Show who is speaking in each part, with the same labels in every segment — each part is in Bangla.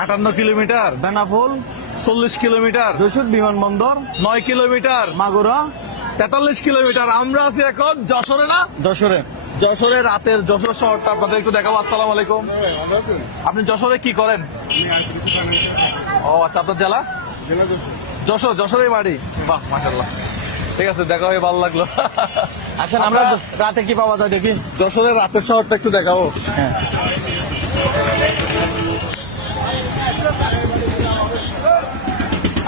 Speaker 1: আটান্ন কিলোমিটার
Speaker 2: বেনাফুল
Speaker 1: চল্লিশ কিলোমিটার
Speaker 2: যশোর বিমানবন্দর
Speaker 1: নয় কিলোমিটার
Speaker 2: মাগুরা
Speaker 1: তেতাল্লিশ কিলোমিটার। আমরা আছি এখন যশোরে না?
Speaker 2: যশোরে।
Speaker 1: যশোরে রাতের যশোর শহরটা আপনাদের একটু দেখাবো। আসসালাম আলাইকুম। আপনি যশোরে কি করেন? ও আচ্ছা আপনার জেলা?
Speaker 3: জেলা
Speaker 1: যশোর। যশোরের বাড়ি? বাহ মাশাল্লাহ ঠিক আছে দেখা হয়ে ভালো লাগল।
Speaker 2: আসেন আমরা রাতে কি পাওয়া যায় দেখি?
Speaker 1: যশোরের রাতের শহরটা একটু দেখাবো।
Speaker 2: হ্যাঁ।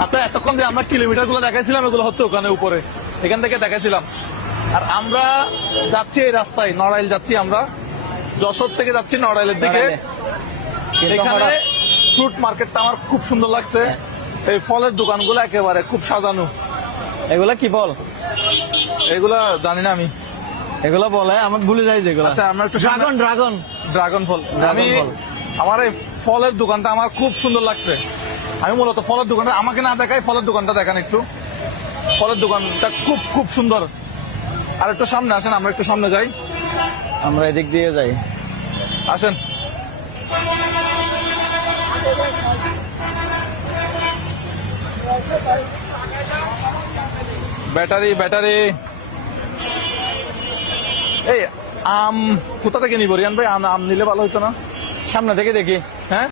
Speaker 1: আচ্ছা এতক্ষণ যে আমরা কিলোমিটারগুলো দেখাইছিলাম এগুলো হচ্ছে ওখানে উপরে। এখান থেকে দেখাইছিলাম। আর আমরা যাচ্ছি এই রাস্তায় নড়াইল যাচ্ছি আমরা। যশোর থেকে যাচ্ছি নড়াইলের দিকে। এখানে ফ্রুট মার্কেটটা আমার খুব সুন্দর লাগছে। এই ফলের দোকানগুলো একেবারে খুব সাজানো।
Speaker 2: এগুলা কি বল
Speaker 1: এগুলা জানি না আমি।
Speaker 2: এগুলা বলে আমার ভুলে যাই যেগুলো।
Speaker 1: আচ্ছা আমরা একটু
Speaker 2: ড্রাগন ড্রাগন।
Speaker 1: ড্রাগন ফল। আমি
Speaker 2: ফল।
Speaker 1: আমার এই ফলের দোকানটা আমার খুব সুন্দর লাগছে। আমি মূলত ফলের দোকানটা আমাকে না দেখাই ফলের দোকানটা দেখান একটু। ফলের দোকানটা খুব খুব সুন্দর। আর একটু সামনে আসেন আমরা একটু সামনে যাই।
Speaker 2: আমরা এদিক দিয়ে যাই।
Speaker 1: আসেন। Battery battery. এই আম কোথা থেকে নিব? রিয়ান ভাই আম আম নিলে ভালো হতো না?
Speaker 2: সামনে থেকে দেখি
Speaker 1: হ্যাঁ?